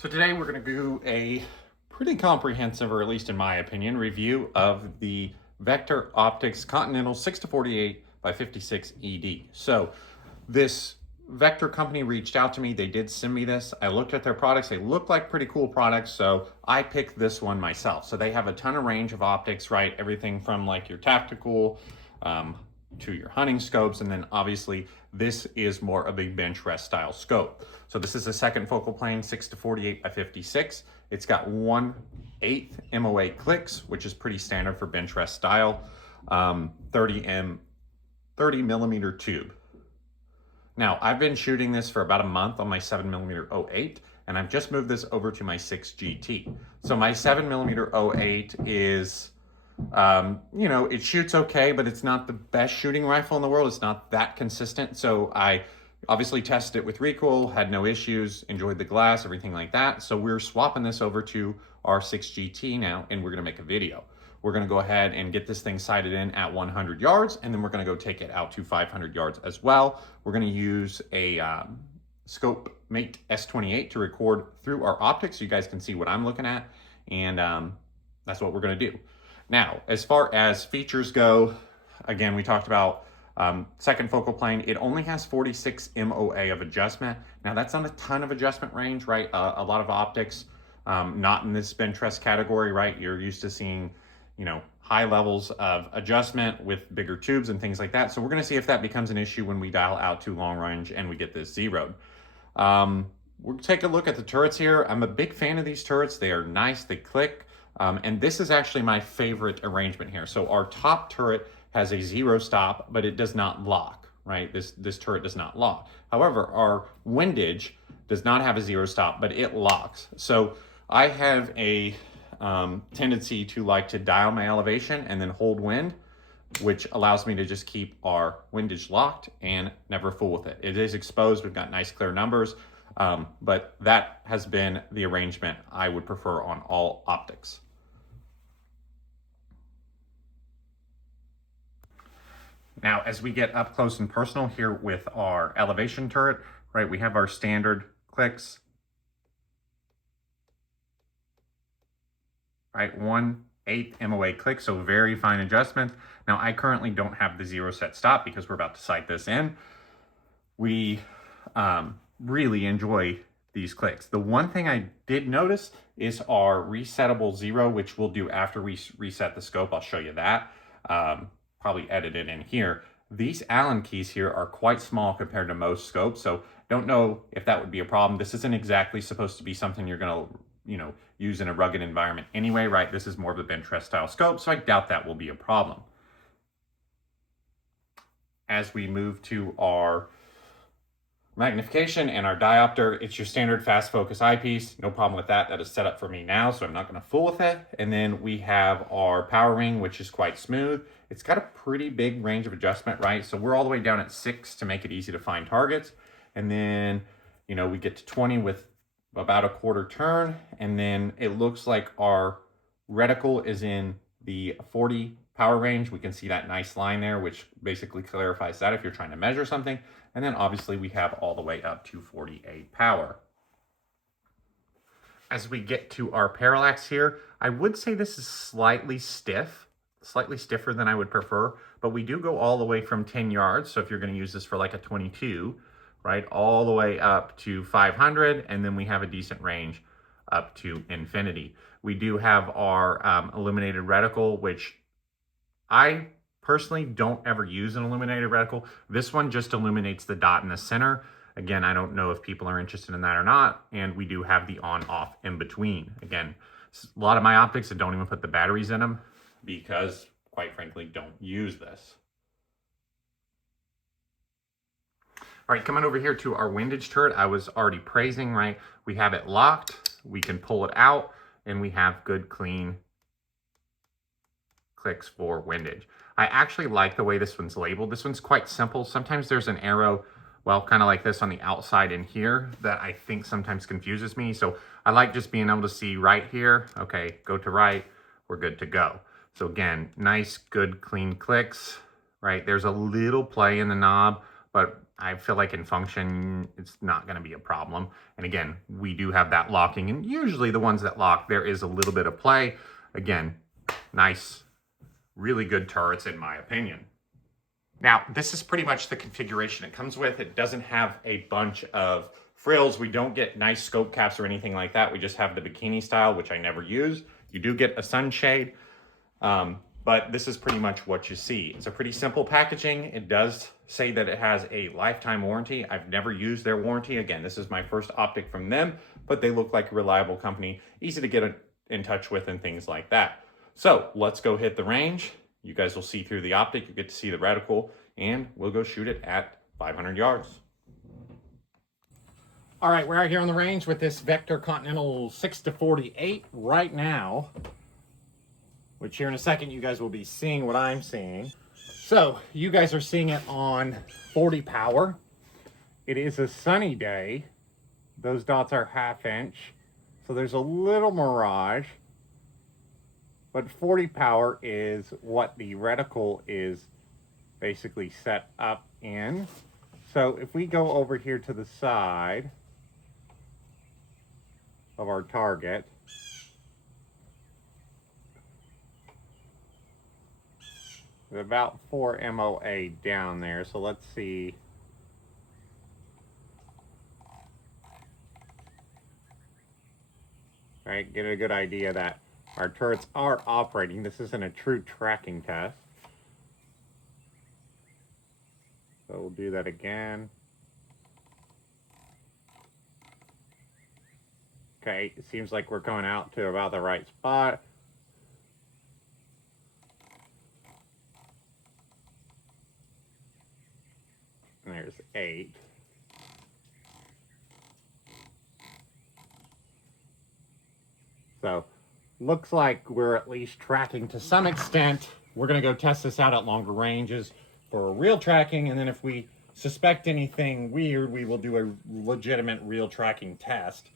So today we're going to do a pretty comprehensive, or at least in my opinion, review of the Vector Optics Continental 6-48 by 56 ED. So this Vector company reached out to me. They did send me this. I looked at their products. They look like pretty cool products, so I picked this one myself. So they have a ton of range of optics, right? Everything from like your tactical to your hunting scopes, and then obviously this is more of a bench rest style scope. So this is a second focal plane, 6-48 by 56. It's got 1/8 MOA clicks, which is pretty standard for bench rest style. 30 millimeter tube. Now, I've been shooting this for about a month on my 7mm 08, and I've just moved this over to my 6GT. So my 7mm 08 is, it shoots okay, but it's not the best shooting rifle in the world. It's not that consistent. So I obviously tested it with recoil, had no issues, enjoyed the glass, everything like that. So we're swapping this over to our 6GT now, and we're gonna make a video. We're gonna go ahead and get this thing sighted in at 100 yards, and then we're gonna go take it out to 500 yards as well. We're gonna use a Scope Mate S28 to record through our optics so you guys can see what I'm looking at, and that's what we're gonna do. Now, as far as features go, again, we talked about second focal plane. It only has 46 MOA of adjustment. Now, that's not a ton of adjustment range, right? A lot of optics, not in this bench rest category, right? You're used to seeing, high levels of adjustment with bigger tubes and things like that. So we're gonna see if that becomes an issue when we dial out to long range and we get this zeroed. We'll take a look at the turrets here. I'm a big fan of these turrets. They are nice, they click. And this is actually my favorite arrangement here. So our top turret has a zero stop, but it does not lock, right? This turret does not lock. However, our windage does not have a zero stop, but it locks. So I have a tendency to like to dial my elevation and then hold wind, which allows me to just keep our windage locked and never fool with it. It is exposed. We've got nice clear numbers, but that has been the arrangement I would prefer on all optics. Now, as we get up close and personal here with our elevation turret, right, we have our standard clicks, right, 1/8 MOA click, so very fine adjustment. Now, I currently don't have the zero set stop because we're about to sight this in. We really enjoy these clicks. The one thing I did notice is our resettable zero, which we'll do after we reset the scope. I'll show you that. Probably edit it in here. These Allen keys here are quite small compared to most scopes, so don't know if that would be a problem. This isn't exactly supposed to be something you're gonna, use in a rugged environment anyway, right? This is more of a bench rest style scope, so I doubt that will be a problem. As we move to our magnification and our diopter, it's your standard fast focus eyepiece. No problem with that. That is set up for me now, so I'm not going to fool with it. And then we have our power ring, which is quite smooth. It's got a pretty big range of adjustment, right? So we're all the way down at 6 to make it easy to find targets. And then, we get to 20 with about a quarter turn. And then it looks like our reticle is in the 40 power range. We can see that nice line there, which basically clarifies that if you're trying to measure something. And then obviously we have all the way up to 48 power. As we get to our parallax here, I would say this is slightly stiff, slightly stiffer than I would prefer, but we do go all the way from 10 yards. So if you're going to use this for like a 22, right, all the way up to 500, and then we have a decent range up to infinity. We do have our illuminated reticle, which I personally don't ever use an illuminated reticle. This one just illuminates the dot in the center. Again, I don't know if people are interested in that or not. And we do have the on-off in between. Again, a lot of my optics, I don't even put the batteries in them because, quite frankly, don't use this. All right, coming over here to our windage turret, I was already praising, right? We have it locked, we can pull it out, and we have good, clean clicks for windage. I actually like the way this one's labeled. This one's quite simple. Sometimes there's an arrow, well, kind of like this on the outside in here that I think sometimes confuses me. So I like just being able to see right here. Okay, go to right, we're good to go. So again, nice, good, clean clicks, right? There's a little play in the knob, but I feel like in function, it's not going to be a problem. And again, we do have that locking, and usually the ones that lock, there is a little bit of play. Again, nice, really good turrets in my opinion. Now, this is pretty much the configuration it comes with. It doesn't have a bunch of frills. We don't get nice scope caps or anything like that. We just have the bikini style, which I never use. You do get a sunshade, but this is pretty much what you see. It's a pretty simple packaging. It does say that it has a lifetime warranty. I've never used their warranty. Again, this is my first optic from them, but they look like a reliable company, easy to get in touch with and things like that. So let's go hit the range. You guys will see through the optic, you get to see the reticle, and we'll go shoot it at 500 yards. All right, we're out here on the range with this Vector Continental 6-48 right now, which here in a second you guys will be seeing what I'm seeing. So you guys are seeing it on 40 power. It is a sunny day. Those dots are 1/2 inch, so there's a little mirage. But 40 power is what the reticle is basically set up in. So if we go over here to the side of our target, there's about 4 MOA down there. So let's see. All right, get a good idea that our turrets are operating. This isn't a true tracking test. So we'll do that again. Okay, it seems like we're going out to about the right spot. And there's 8. So looks like we're at least tracking to some extent. We're going to go test this out at longer ranges for real tracking, and then if we suspect anything weird, we will do a legitimate real tracking test.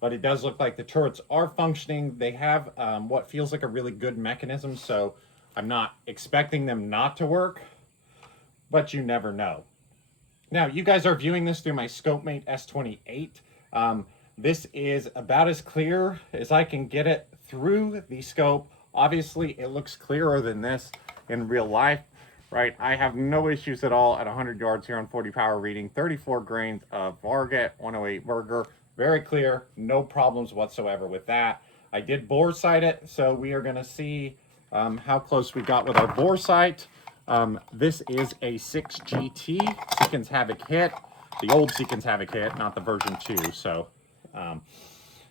But it does look like the turrets are functioning. They have what feels like a really good mechanism, so I'm not expecting them not to work, but you never know. Now, you guys are viewing this through my ScopeMate S28. This is about as clear as I can get it through the scope. Obviously, it looks clearer than this in real life, right? I have no issues at all at 100 yards here on 40 power reading. 34 grains of Varget, 108 Burger. Very clear, no problems whatsoever with that. I did bore sight it, so we are gonna see how close we got with our bore sight. This is a 6GT Seekins Havoc hit, the old Seekins Havoc hit, not the version 2. So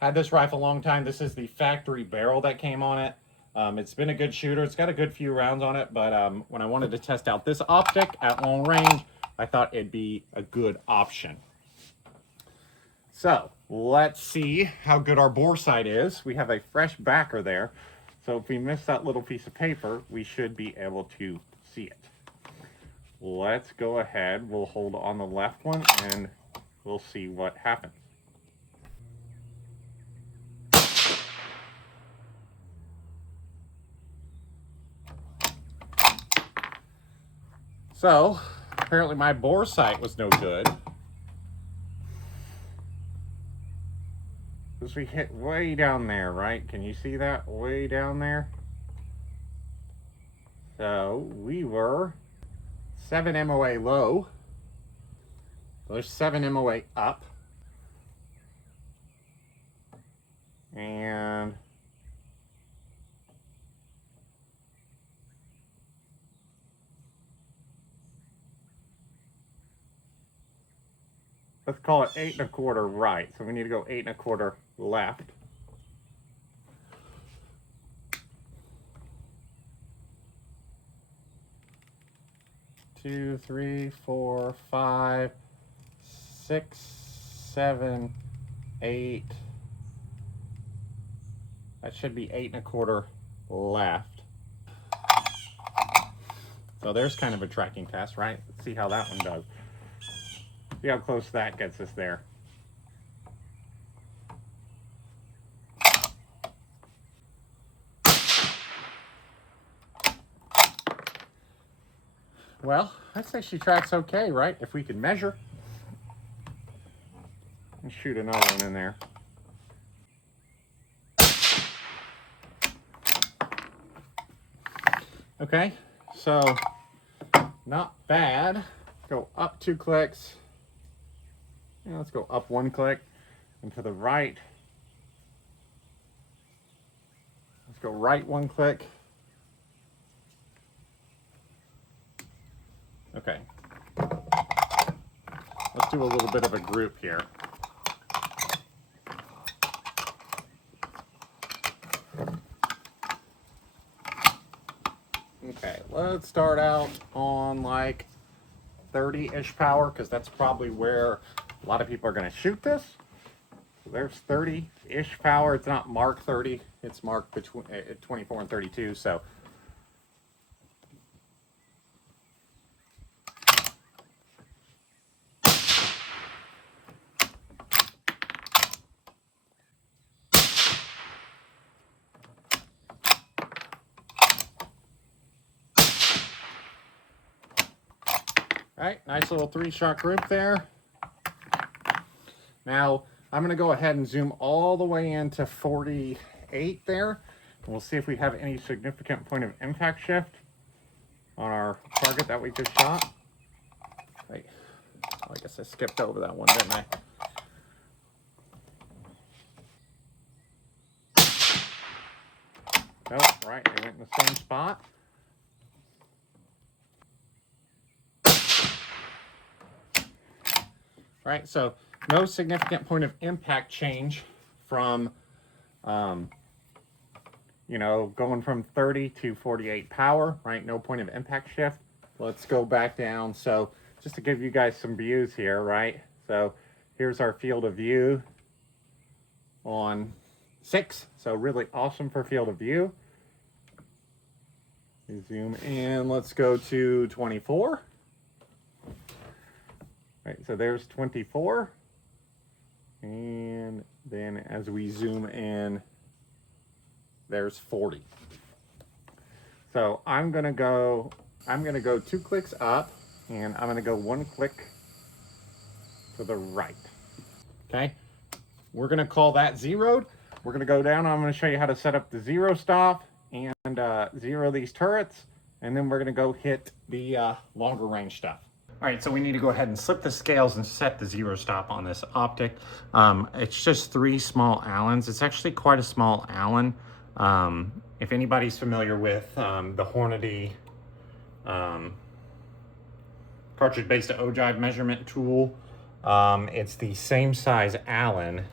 had this rifle a long time. This is the factory barrel that came on it. It's been a good shooter. It's got a good few rounds on it, but when I wanted to test out this optic at long range, I thought it'd be a good option. So let's see how good our bore sight is. We have a fresh backer there. So if we miss that little piece of paper, we should be able to see it. Let's go ahead. We'll hold on the left one and we'll see what happens. So apparently my bore sight was no good, because we hit way down there, right? Can you see that? Way down there. So we were 7 MOA low. There's 7 MOA up. And let's call it 8 1/4 right. So we need to go 8 1/4 left. Two, 3, 4, 5, 6, 7, 8. That should be 8 1/4 left. So there's kind of a tracking test, right? Let's see how that one does. See how close that gets us there. Well, I'd say she tracks okay, right? If we can measure. And shoot another one in there. Okay, so not bad. Go up 2 clicks. Yeah, let's go up 1 click. And to the right, let's go right 1 click. Okay. Let's do a little bit of a group here. Okay, let's start out on like 30-ish power, because that's probably where a lot of people are going to shoot this. So there's 30-ish power. It's not marked 30. It's marked between 24 and 32. So all right, nice little 3-shot group there. Now, I'm going to go ahead and zoom all the way into 48 there. And we'll see if we have any significant point of impact shift on our target that we just shot. Wait, oh, I guess I skipped over that one, didn't I? Nope, right, they went in the same spot. Right, so no significant point of impact change from, you know, going from 30 to 48 power, right? No point of impact shift. Let's go back down. So just to give you guys some views here, right? So here's our field of view on 6. So really awesome for field of view. We zoom in, let's go to 24. Right, so there's 24. And then as we zoom in, there's 40. So I'm gonna go 2 clicks up, and I'm gonna go 1 click to the right. Okay, we're gonna call that zeroed. We're gonna go down, I'm gonna show you how to set up the zero stop and zero these turrets, and then we're gonna go hit the longer range stuff. All right, so we need to go ahead and slip the scales and set the zero stop on this optic. It's just 3 small Allens. It's actually quite a small Allen. If anybody's familiar with the Hornady cartridge-based ogive measurement tool, it's the same size Allen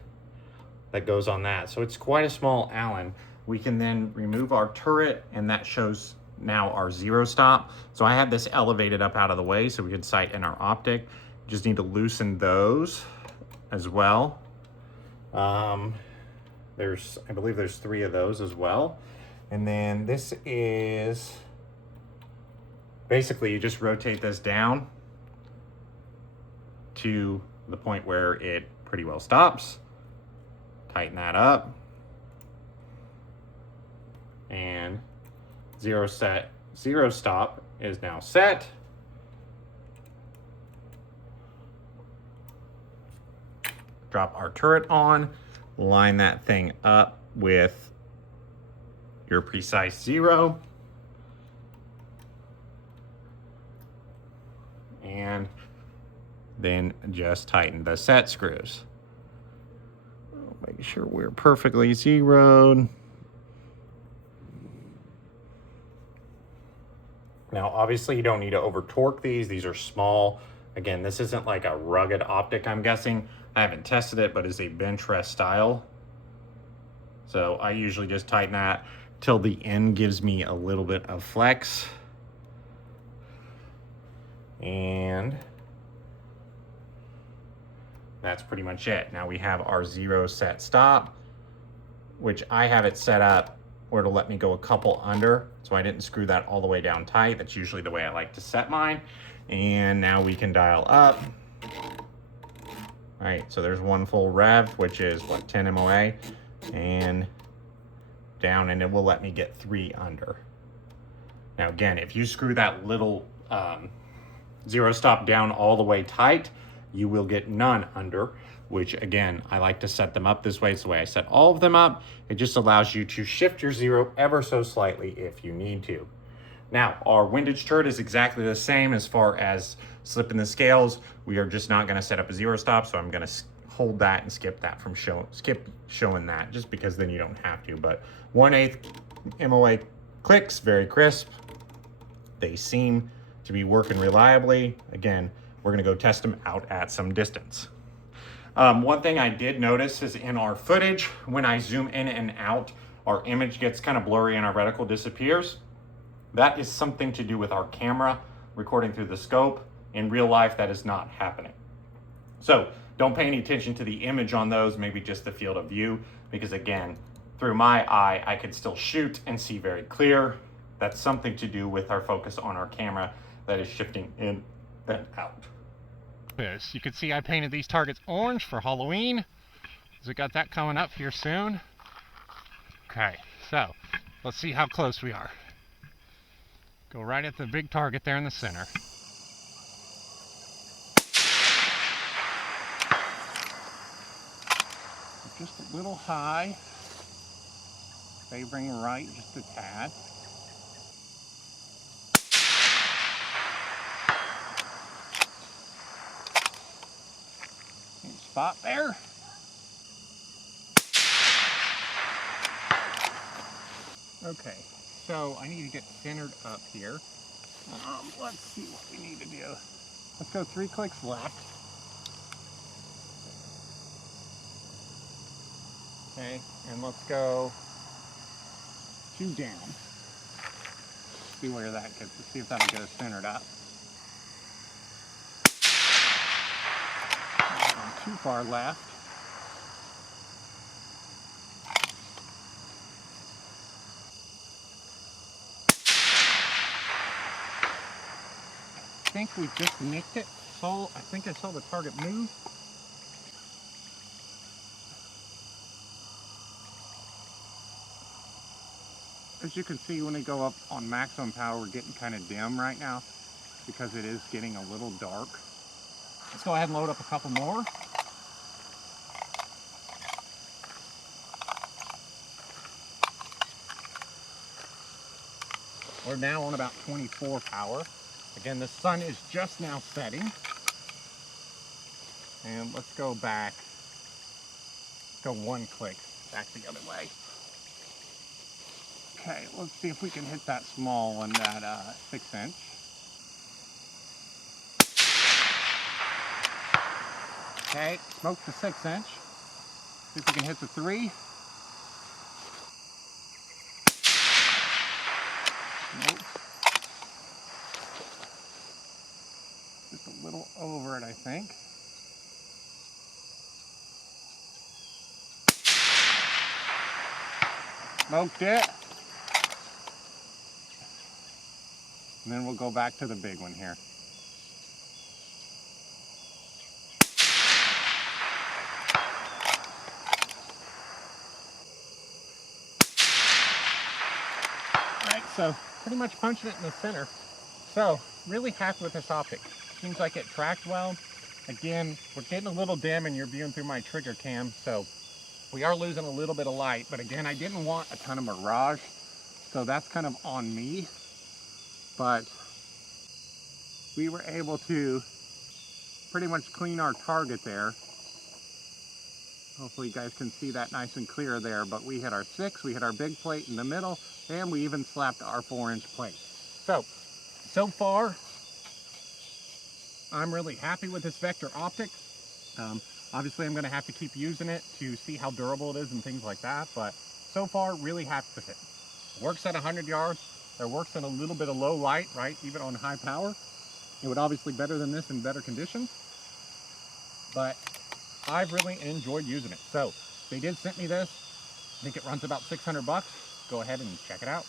that goes on that. So it's quite a small Allen. We can then remove our turret, and that shows now our zero stop. So I had this elevated up out of the way so we could sight in our optic. Just need to loosen those as well. I believe there's 3 of those as well. And then this is basically, you just rotate this down to the point where it pretty well stops. Tighten that up. And zero stop is now set. Drop our turret on, line that thing up with your precise zero. And then just tighten the set screws. Make sure we're perfectly zeroed. Now, obviously, you don't need to over torque these. These are small. Again, this isn't like a rugged optic, I'm guessing. I haven't tested it, but it's a bench rest style. So I usually just tighten that till the end gives me a little bit of flex. And that's pretty much it. Now we have our zero set stop, which I have it set up where it'll let me go a couple under. So I didn't screw that all the way down tight. That's usually the way I like to set mine. And now we can dial up. All right, so there's 1 full rev, which is what, 10 MOA, and down, and it will let me get 3 under. Now again, if you screw that little zero stop down all the way tight, you will get none under, which again, I like to set them up this way. It's the way I set all of them up. It just allows you to shift your zero ever so slightly if you need to. Now, our windage turret is exactly the same as far as slipping the scales. We are just not gonna set up a zero stop, so I'm gonna hold that and skip that from showing that, just because then you don't have to. But 1/8 MOA clicks, very crisp. They seem to be working reliably. Again, we're gonna go test them out at some distance. One thing I did notice is in our footage, when I zoom in and out, our image gets kind of blurry and our reticle disappears. That is something to do with our camera recording through the scope. In real life, that is not happening. So don't pay any attention to the image on those, maybe just the field of view, because again, through my eye, I could still shoot and see very clear. That's something to do with our focus on our camera that is shifting in and out. This, you can see I painted these targets orange for Halloween, so we got that coming up here soon. Okay, so let's see how close we are. Go right at the big target there in the center. Just a little high, favoring right just a tad. Same spot there. Okay, so I need to get centered up here. Let's see what we need to do. Let's go 3 clicks left. Okay, and let's go 2 down. See where that gets. Let's see if that'll get us centered up. Too far left. I think we just nicked it. I think I saw the target move. As you can see, when we go up on maximum power, we're getting kind of dim right now because it is getting a little dark. Let's go ahead and load up a couple more. We're now on about 24 power. Again, the sun is just now setting. And let's go back. Go 1 click back the other way. Okay, let's see if we can hit that small one, that 6-inch. Okay, smoke the 6-inch. See if we can hit the 3. Nope. Just a little over it, I think. Smoked it. And then we'll go back to the big one here. Alright, so pretty much punching it in the center. So, really happy with this optic. Seems like it tracked well. Again, we're getting a little dim and you're viewing through my trigger cam, so we are losing a little bit of light. But again, I didn't want a ton of mirage, so that's kind of on me. But we were able to pretty much clean our target there. Hopefully you guys can see that nice and clear there, but we hit our 6, we hit our big plate in the middle, and we even slapped our 4-inch plate. So far, I'm really happy with this Vector optic. Obviously I'm gonna have to keep using it to see how durable it is and things like that, but so far, really happy with it. Works at 100 yards. It works in a little bit of low light, right? Even on high power. It would obviously better than this in better conditions, but I've really enjoyed using it. So they did send me this. I think it runs about 600 bucks. Go ahead and check it out.